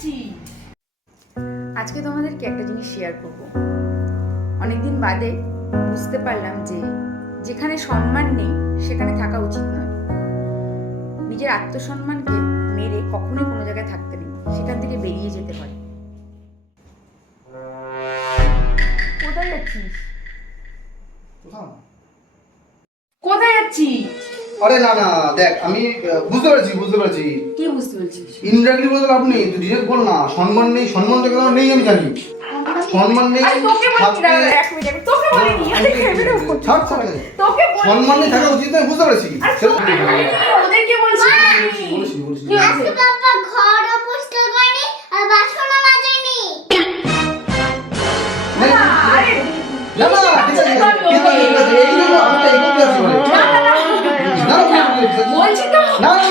যাচ্ছিস? আজকে তোমাদেরকে একটা জিনিস শেয়ার করব। অনেকদিন বাদে বুঝতে পারলাম যে যেখানে সম্মান নেই সেখানে থাকা উচিত নয়। নিজের আত্মসম্মানকে মেরে কখনোই কোনো জায়গায় থাকতে নেই, সেখান থেকে বেরিয়ে যেতে হয়। কোথায় যাচ্ছিস? কোথায় যাচ্ছিস? আরে না না দেখ আমি বুঝতে পারছি কি বুঝতে পারছিস? ইনডাইরেক্টলি বলতে লাভ নেই, তুই ডিরেক্ট বল না। সম্মান নেই, সম্মান তো কেন নেই আমি জানি। সম্মান নেই আরে তোকে বলছি না, এক মিনিট আমি তোকে বলিনি, আমি ভেবে ছাড় ছাড় তোকে বলিনি। সম্মান নেই থাকা উচিত নয়, বুঝতে পারছি। ওদেরকে বলছি বলছি কি হয়েছে? আজকে বাবা ঘর পরিষ্কার করেনি আর বাসনও মাজেনি। না না আরে না ঠিক আছে ঠিক আছে এইগুলো আমরা এগোতে আছি বলে। বলছি তো না না